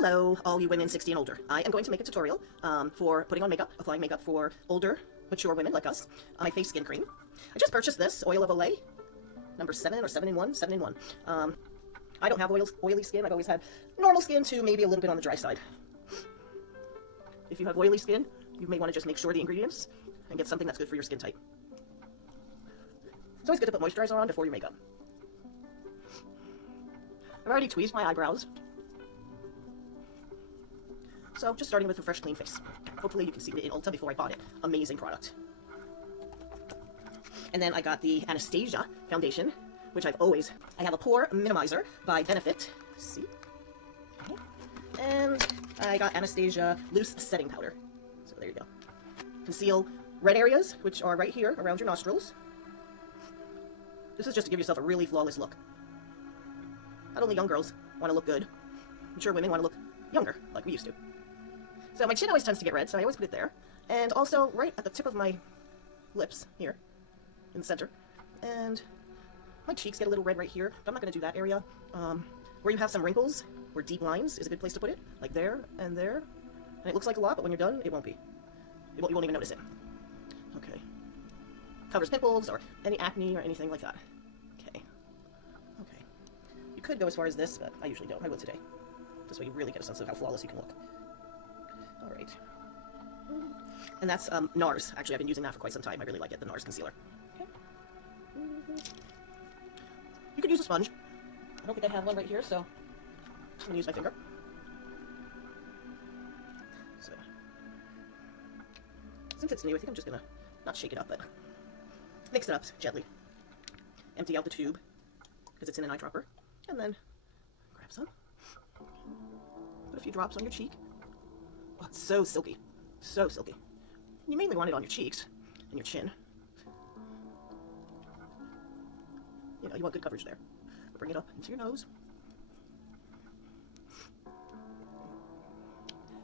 Hello, all you women 60 and older. I am going to make a tutorial for putting on makeup, applying makeup for older, mature women like us. My face skin cream. I just purchased this, Oil of Olay, number 7 or 7 in 1, 7 in 1. I don't have oily skin. I've always had normal skin to maybe a little bit on the dry side. If you have oily skin, you may want to just make sure the ingredients and get something that's good for your skin type. It's always good to put moisturizer on before your makeup. I've already tweezed my eyebrows. So, just starting with a fresh, clean face. Hopefully you can see it in Ulta before I bought it. Amazing product. And then I got the Anastasia foundation, which I have a pore minimizer by Benefit. See? Okay. And I got Anastasia loose setting powder. So there you go. Conceal red areas, which are right here around your nostrils. This is just to give yourself a really flawless look. Not only young girls want to look good, mature women want to look younger, like we used to. So my chin always tends to get red, so I always put it there. And also right at the tip of my lips, here, in the center. And my cheeks get a little red right here, but I'm not going to do that area. Where you have some wrinkles, or deep lines, is a good place to put it. Like there, and there. And it looks like a lot, but when you're done, it won't be. You won't even notice it. Okay. Covers pimples, or any acne, or anything like that. Okay. Okay. You could go as far as this, but I usually don't. I will today. This way you really get a sense of how flawless you can look. Alright. And that's NARS. Actually, I've been using that for quite some time. I really like it, the NARS concealer. Okay. You could use a sponge. I don't think I have one right here, so I'm going to use my finger. So, since it's new, I think I'm just going to not shake it up, but mix it up gently. Empty out the tube, because it's in an eyedropper. And then grab some. Put a few drops on your cheek. Oh, it's so silky. So silky. You mainly want it on your cheeks and your chin. You know, you want good coverage there. Bring it up into your nose.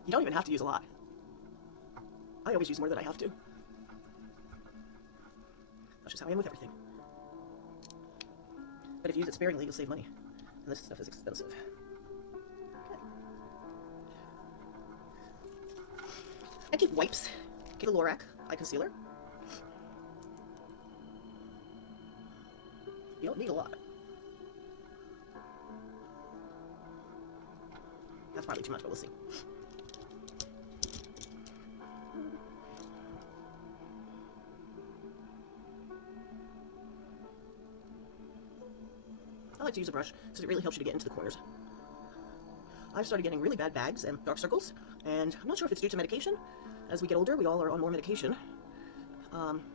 You don't even have to use a lot. I always use more than I have to. That's just how I am with everything. But if you use it sparingly, you'll save money. And this stuff is expensive. Okay. I keep wipes. Get the Lorac eye concealer. You don't need a lot. That's probably too much, but we'll see. I like to use a brush because it really helps you to get into the corners. I've started getting really bad bags and dark circles, and I'm not sure if it's due to medication. As we get older, we all are on more medication.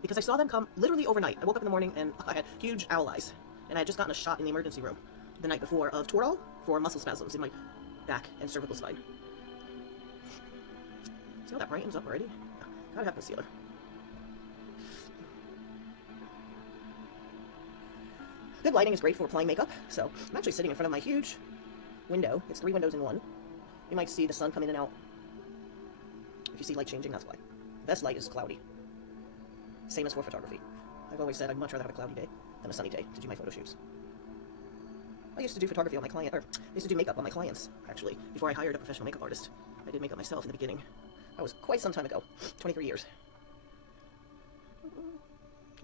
Because I saw them come literally overnight. I woke up in the morning and I had huge owl eyes. And I had just gotten a shot in the emergency room the night before of Toradol for muscle spasms in my back and cervical spine. See how that brightens up already? Gotta have concealer. Good lighting is great for applying makeup, so I'm actually sitting in front of my huge window. It's 3 windows in one. You might see the sun come in and out. If you see light changing, that's why. Best light is cloudy. Same as for photography. I've always said I'd much rather have a cloudy day than a sunny day to do my photo shoots. I used to do photography on my client, or I used to do makeup on my clients, actually, before I hired a professional makeup artist. I did makeup myself in the beginning. That was quite some time ago, 23 years.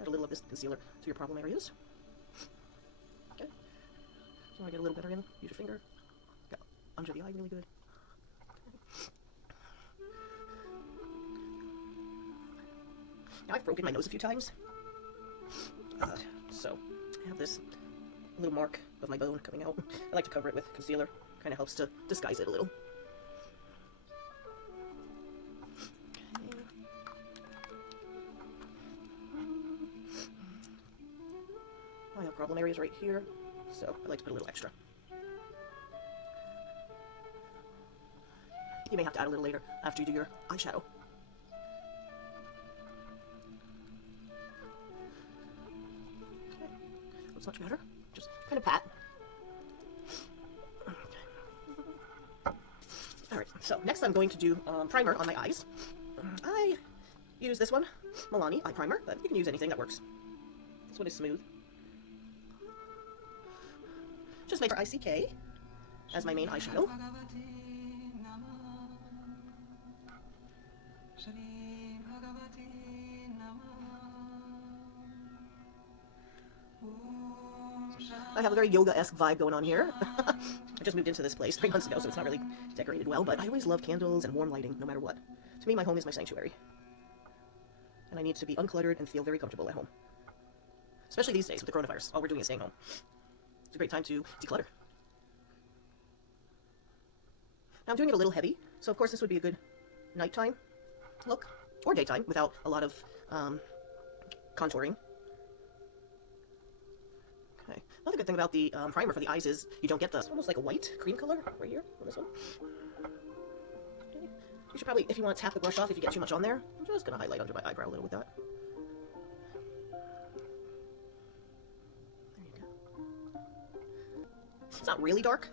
Add a little of this concealer to your problem areas. Okay. So I want to get a little better in. Use your finger. Got under the eye really good. Now, I've broken my nose a few times, so I have this little mark of my bone coming out. I like to cover it with concealer. Kind of helps to disguise it a little. Okay. I have problem areas right here, so I like to put a little extra. You may have to add a little later after you do your eyeshadow. Much better. Just kind of pat. Alright, so next I'm going to do primer on my eyes. I use this one, Milani eye primer, but you can use anything that works. This one is smooth. Just made for ICK as my main eyeshadow. I have a very yoga-esque vibe going on here. I just moved into this place 3 months ago, so it's not really decorated well, but I always love candles and warm lighting, no matter what. To me, my home is my sanctuary. And I need to be uncluttered and feel very comfortable at home. Especially these days with the coronavirus. All we're doing is staying home. It's a great time to declutter. Now I'm doing it a little heavy, so of course this would be a good nighttime look, or daytime, without a lot of contouring. Okay. Another good thing about the primer for the eyes is you don't get the almost like a white cream color right here on this one. Okay. You should probably, if you want to tap the brush off, if you get too much on there, I'm just going to highlight under my eyebrow a little with that. There you go. It's not really dark,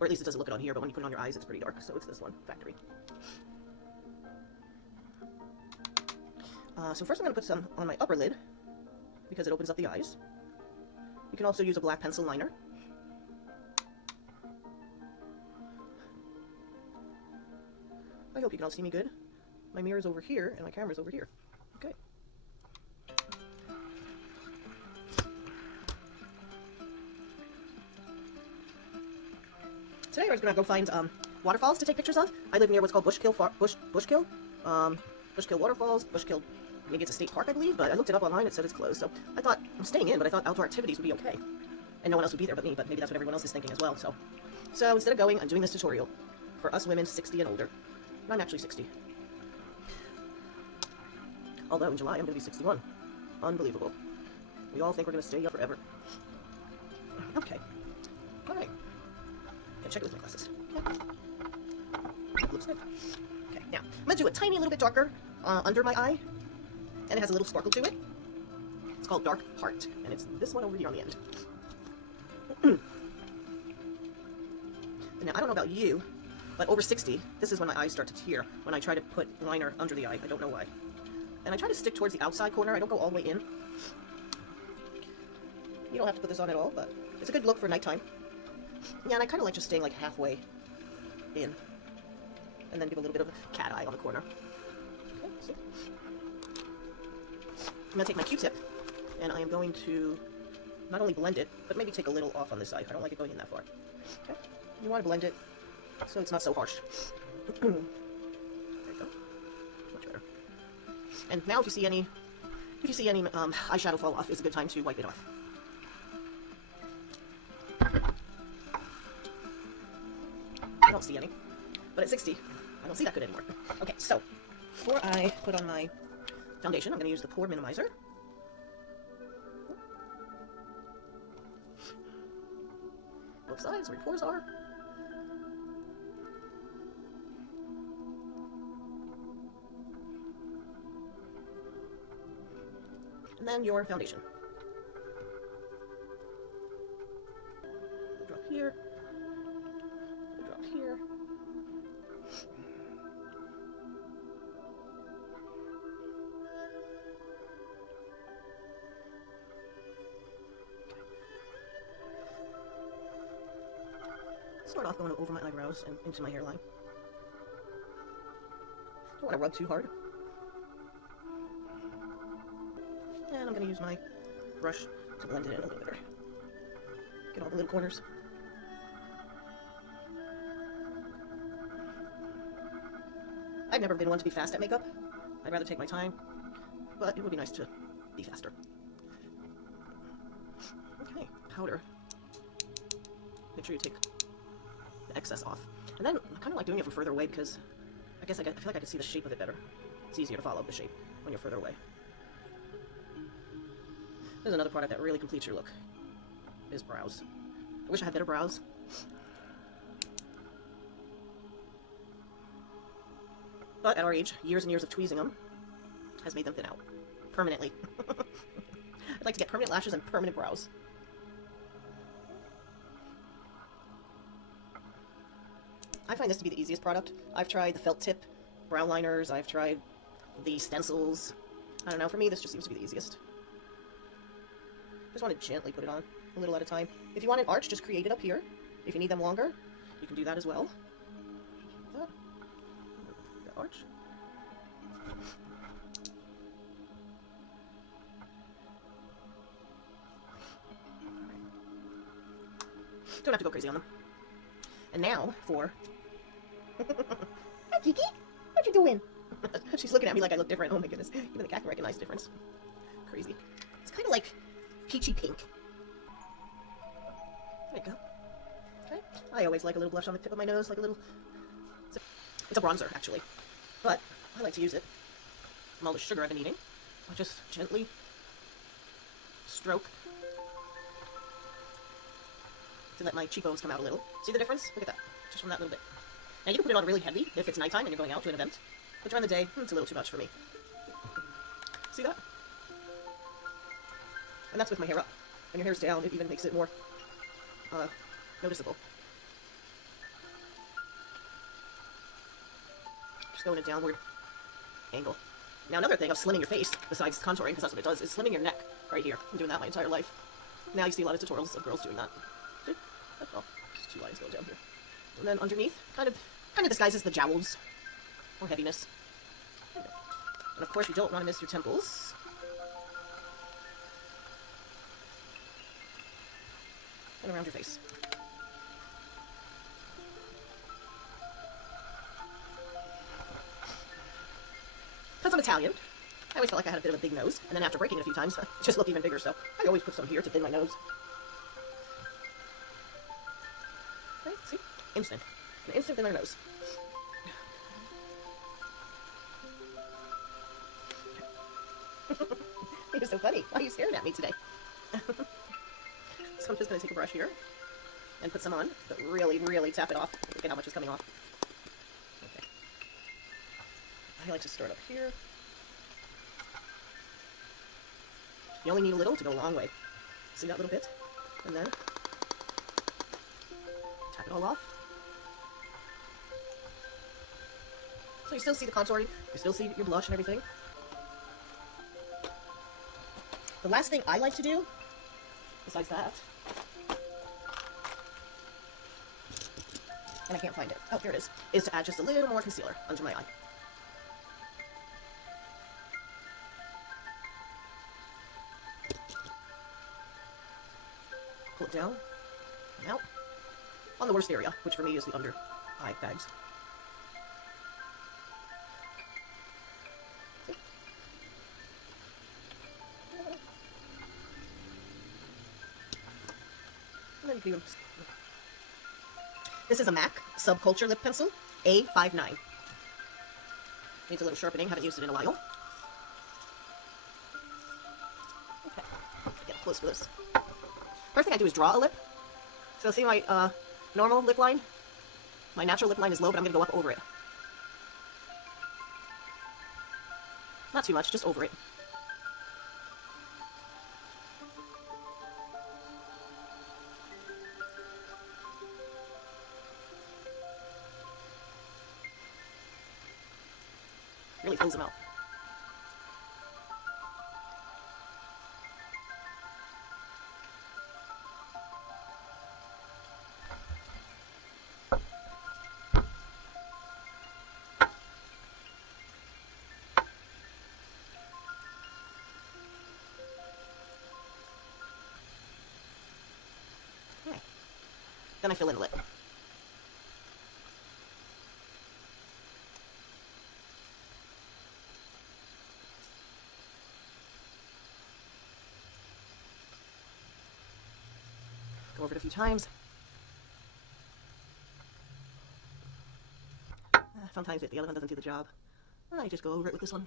or at least it doesn't look it on here, but when you put it on your eyes, it's pretty dark, so it's this one, Factory. So first I'm going to put some on my upper lid, because it opens up the eyes. You can also use a black pencil liner. I hope you can all see me good. My mirror's over here, and my camera's over here. Okay. Today I was going to go find waterfalls to take pictures of. I live near what's called Bushkill Waterfalls, Bushkill, maybe it's a state park, I believe, but I looked it up online, it said it's closed, so I thought, I'm staying in, but I thought outdoor activities would be okay. And no one else would be there but me, but maybe that's what everyone else is thinking as well, so. So instead of going, I'm doing this tutorial for us women 60 and older. And I'm actually 60. Although in July I'm going to be 61. Unbelievable. We all think we're going to stay young forever. Okay. Alright. Gonna check it with my glasses. Okay. Looks good. Okay, now, I'm going to do a tiny little bit darker under my eye. And it has a little sparkle to it. It's called Dark Heart. And it's this one over here on the end. Now, I don't know about you, but over 60, this is when my eyes start to tear. When I try to put liner under the eye. I don't know why. And I try to stick towards the outside corner. I don't go all the way in. You don't have to put this on at all, but it's a good look for nighttime. Yeah, and I kind of like just staying like halfway in. And then give a little bit of a cat eye on the corner. Okay, see? I'm going to take my Q-tip, and I am going to not only blend it, but maybe take a little off on this side. I don't like it going in that far. Okay, you want to blend it so it's not so harsh. There you go. Much better. And now if you see any eyeshadow fall off, it's a good time to wipe it off. I don't see any, but at 60, I don't see that good anymore. Okay, so before I put on my foundation, I'm going to use the Pore Minimizer. Both sides where your pores are. And then your foundation. Drop here. Drop here. Start off going over my eyebrows and into my hairline. Don't want to rub too hard. And I'm going to use my brush to blend it in a little better. Get all the little corners. I've never been one to be fast at makeup. I'd rather take my time, but it would be nice to be faster. Okay, powder. Make sure you take the excess off. And then I kind of like doing it from further away because I guess I feel like I can see the shape of it better. It's easier to follow the shape when you're further away. There's another product that really completes your look. Is brows. I wish I had better brows. But at our age, years and years of tweezing them has made them thin out. Permanently. I'd like to get permanent lashes and permanent brows. I find this to be the easiest product. I've tried the felt tip brow liners, I've tried the stencils. I don't know, for me this just seems to be the easiest. Just want to gently put it on, a little at a time. If you want an arch, just create it up here. If you need them longer, you can do that as well. Like that. The arch. Don't have to go crazy on them. And now for... Hi, Kiki. What you doing? She's looking at me like I look different. Oh my goodness. Even the cat can recognize difference. Crazy. It's kind of like peachy pink. There you go. Okay. I always like a little blush on the tip of my nose, like a little... It's a bronzer, actually. But I like to use it from all the sugar I've been eating. I'll just gently stroke to let my cheekbones come out a little. See the difference? Look at that. Just from that little bit. Now you can put it on really heavy if it's nighttime and you're going out to an event. But during the day, it's a little too much for me. See that? And that's with my hair up. When your hair's down, it even makes it more noticeable. Just go in a downward angle. Now another thing of slimming your face, besides contouring, because that's what it does, is slimming your neck right here. I'm doing that my entire life. Now you see a lot of tutorials of girls doing that. See? That's all. Just 2 lines going down here. And then underneath, kind of disguises the jowls or heaviness. And of course you don't want to miss your temples. And around your face. Because I'm Italian, I always felt like I had a bit of a big nose, and then after breaking it a few times, it just looked even bigger, so I always put some here to thin my nose. Okay, see? Instant. An instant thin our nose. You're so funny. Why are you staring at me today? So I'm just going to take a brush here and put some on, but really, really tap it off. Look at how much is coming off. Okay. I like to start up here. You only need a little to go a long way. See that little bit? And then tap it all off. So you still see the contouring, you still see your blush and everything. The last thing I like to do, besides that, and I can't find it, oh here it is to add just a little more concealer under my eye. Pull it down, and out, on the worst area, which for me is the under eye bags. See? And then you can... This is a MAC Subculture Lip Pencil, A59. Needs a little sharpening, haven't used it in a while. Okay, get close for this. First thing I do is draw a lip. So see my normal lip line? My natural lip line is low, but I'm going to go up over it. Not too much, just over it. Really fills them out. Okay. Then I fill in the lip. Go over it a few times. Sometimes if the other one doesn't do the job, I just go over it with this one.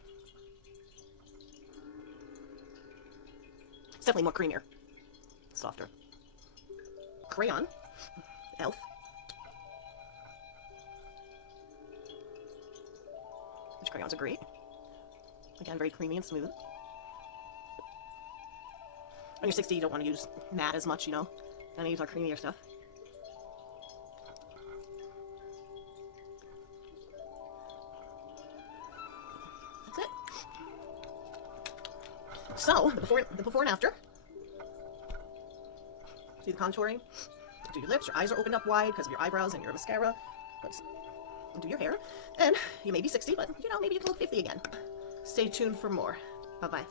It's definitely more creamier. Softer. Crayon. Elf. Which crayons are great. Again, very creamy and smooth. When you're 60, you don't want to use matte as much, you know. And I use our creamier stuff. That's it. So, the before and after. See the contouring? Do your lips, your eyes are opened up wide because of your eyebrows and your mascara. Let's do your hair. And you may be 60, but, you know, maybe you can look 50 again. Stay tuned for more. Bye-bye.